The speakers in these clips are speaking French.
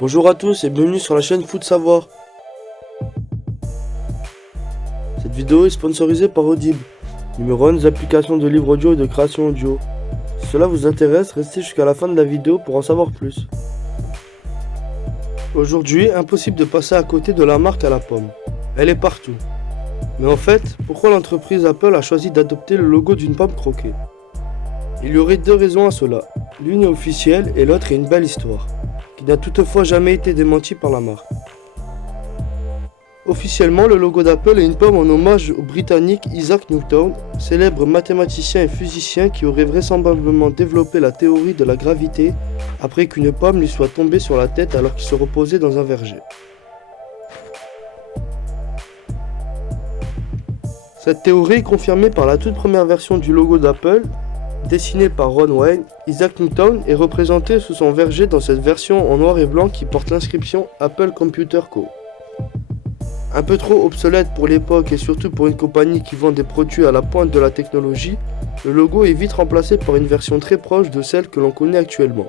Bonjour à tous et bienvenue sur la chaîne Foot Savoir. Cette vidéo est sponsorisée par Audible, numéro 1 des applications de livres audio et de création audio. Si cela vous intéresse, restez jusqu'à la fin de la vidéo pour en savoir plus. Aujourd'hui, impossible de passer à côté de la marque à la pomme. Elle est partout. Mais en fait, pourquoi l'entreprise Apple a choisi d'adopter le logo d'une pomme croquée? Il y aurait deux raisons à cela. L'une est officielle et l'autre est une belle histoire, qui n'a toutefois jamais été démentie par la marque. Officiellement, le logo d'Apple est une pomme en hommage au Britannique Isaac Newton, célèbre mathématicien et physicien qui aurait vraisemblablement développé la théorie de la gravité après qu'une pomme lui soit tombée sur la tête alors qu'il se reposait dans un verger. Cette théorie est confirmée par la toute première version du logo d'Apple, dessinée par Ron Wayne. Isaac Newton est représenté sous son verger dans cette version en noir et blanc qui porte l'inscription Apple Computer Co. Un peu trop obsolète pour l'époque et surtout pour une compagnie qui vend des produits à la pointe de la technologie, le logo est vite remplacé par une version très proche de celle que l'on connaît actuellement.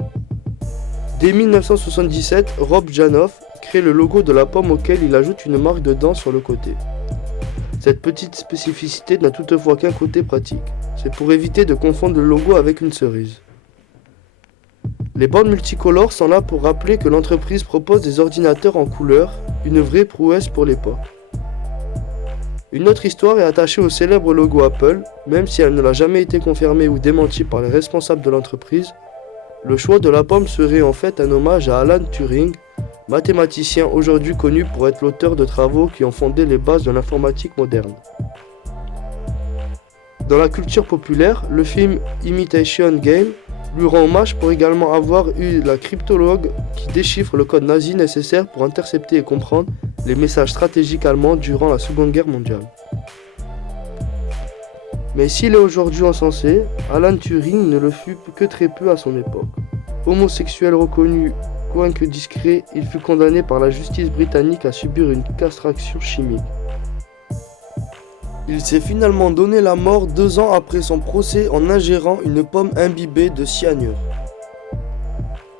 Dès 1977, Rob Janoff crée le logo de la pomme auquel il ajoute une marque de dents sur le côté. Cette petite spécificité n'a toutefois qu'un côté pratique, c'est pour éviter de confondre le logo avec une cerise. Les bandes multicolores sont là pour rappeler que l'entreprise propose des ordinateurs en couleur, une vraie prouesse pour l'époque. Une autre histoire est attachée au célèbre logo Apple, même si elle ne l'a jamais été confirmée ou démentie par les responsables de l'entreprise. Le choix de la pomme serait en fait un hommage à Alan Turing, mathématicien aujourd'hui connu pour être l'auteur de travaux qui ont fondé les bases de l'informatique moderne. Dans la culture populaire, le film Imitation Game lui rend hommage pour également avoir eu la cryptologue qui déchiffre le code nazi nécessaire pour intercepter et comprendre les messages stratégiques allemands durant la Seconde Guerre mondiale. Mais s'il est aujourd'hui encensé, Alan Turing ne le fut que très peu à son époque. Homosexuel reconnu, quoique discret, il fut condamné par la justice britannique à subir une castration chimique. Il s'est finalement donné la mort 2 ans après son procès en ingérant une pomme imbibée de cyanure.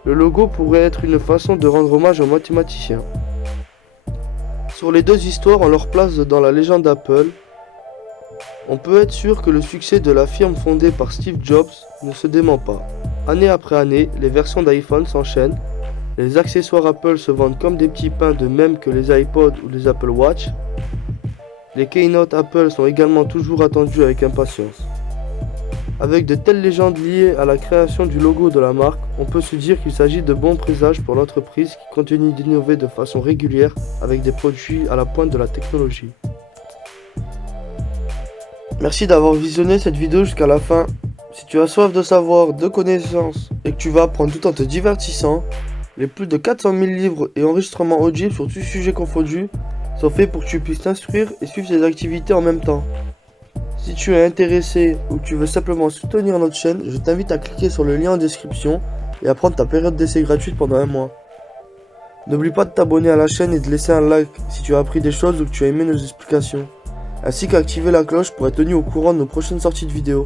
Le logo pourrait être une façon de rendre hommage aux mathématiciens. Sur les deux histoires, on leur place dans la légende d'Apple. On peut être sûr que le succès de la firme fondée par Steve Jobs ne se dément pas. Année après année, les versions d'iPhone s'enchaînent. Les accessoires Apple se vendent comme des petits pains, de même que les iPods ou les Apple Watch. Les keynote Apple sont également toujours attendus avec impatience. Avec de telles légendes liées à la création du logo de la marque, on peut se dire qu'il s'agit de bons présages pour l'entreprise qui continue d'innover de façon régulière avec des produits à la pointe de la technologie. Merci d'avoir visionné cette vidéo jusqu'à la fin. Si tu as soif de savoir, de connaissances et que tu vas apprendre tout en te divertissant, les plus de 400 000 livres et enregistrements audibles sur tout sujet confondu sont faits pour que tu puisses t'instruire et suivre ces activités en même temps. Si tu es intéressé ou que tu veux simplement soutenir notre chaîne, je t'invite à cliquer sur le lien en description et à prendre ta période d'essai gratuite pendant 1 mois. N'oublie pas de t'abonner à la chaîne et de laisser un like si tu as appris des choses ou que tu as aimé nos explications, ainsi qu'activer la cloche pour être tenu au courant de nos prochaines sorties de vidéos.